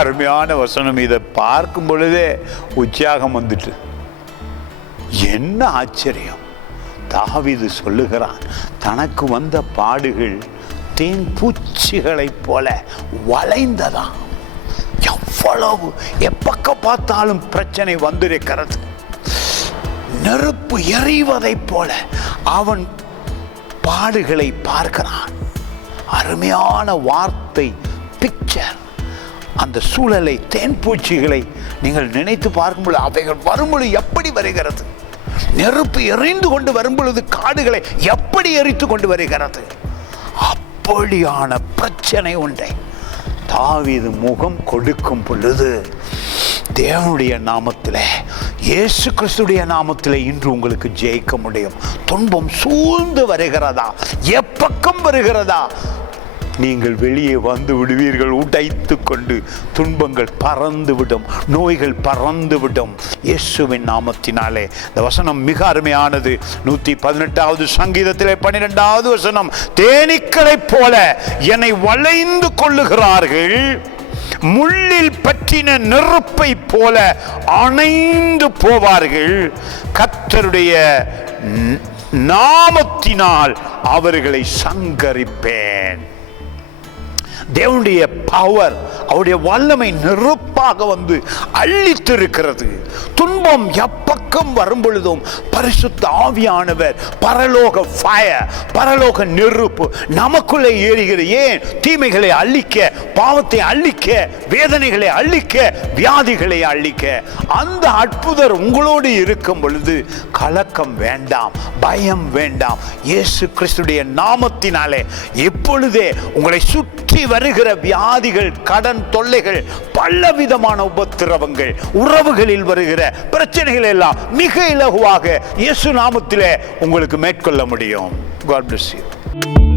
அருமையான வசனம். இதை பார்க்கும் பொழுதே உற்சாகம் வந்துட்டு, என்ன ஆச்சரியம்! தாவீது சொல்லுகிறான், தனக்கு வந்த பாடுகள் தேன் பூச்சிகளைப் போல வளைந்ததாம். எவ்வளவு எப்பக்கம் பார்த்தாலும் பிரச்சனை வந்திருக்கிறது. நெருப்பு எறிவதைப் போல அவன் பாடுகளை பார்க்கிறான். அருமையான வார்த்தை, பிக்சர். அந்த சூழலை, தேன்பூச்சிகளை நீங்கள் நினைத்து பார்க்கும்போது அவைகள் வரும்பொழுது எப்படி வருகிறது? நெருப்பு எறிந்து கொண்டு வரும்பொழுது காடுகளை எப்படி எரித்து கொண்டு வருகிறது? அப்படியான பிரச்சனை ஒன்றை தாவீது முகம் கொடுக்கும் பொழுது, தேவனுடைய நாமத்தில், இயேசு கிறிஸ்துடைய நாமத்தில் இன்று உங்களுக்கு ஜெயிக்க முடியும். துன்பம் சூழ்ந்து வருகிறதா? எப்பக்கம் வருகிறதா? நீங்கள் வெளியே வந்து விடுவீர்கள். உடைத்து கொண்டு துன்பங்கள் பறந்துவிடும், நோய்கள் பறந்துவிடும் இயேசுவின் நாமத்தினாலே. இந்த வசனம் மிக அருமையானது. 118வது சங்கீதத்திலே 12வது வசனம், தேனீக்களைப் போல என்னை வளைந்து கொள்ளுகிறார்கள், முள்ளில் பற்றின நெருப்பை போல அணைந்து போவார்கள், கர்த்தருடைய நாமத்தினால் அவர்களை சங்கரிப்பேன். தேவனுடைய பவர், அவருடைய வல்லமை நெருப்பாக வந்து அள்ளித்திருக்கிறது. துன்பம் எப்பக்கம் வரும் பொழுதும் பரிசுத்த ஆவியானவர், பரலோக ஃபயர், பரலோக நெருப்பு நமக்குள்ளே ஏறுகிறது. ஏன்? தீமைகளை அழிக்க, பாவத்தை அழிக்க, வேதனைகளை அழிக்க, வியாதிகளை அழிக்க. அந்த அற்புதர் உங்களோடு இருக்கும் பொழுது கலக்கம் வேண்டாம், பயம் வேண்டாம். இயேசு கிறிஸ்துடைய நாமத்தினாலே இப்பொழுதே உங்களை சுற்றி வருகிற வியாதிகள், கடன் தொல்லைகள், பலவிதமான உபத்திரவங்கள், உறவுகளில் வருகிற பிரச்சனைகள் எல்லாம் மிக இலகுவாக இயேசு நாமத்திலே உங்களுக்கு மேற்கொள்ள முடியும். God bless you.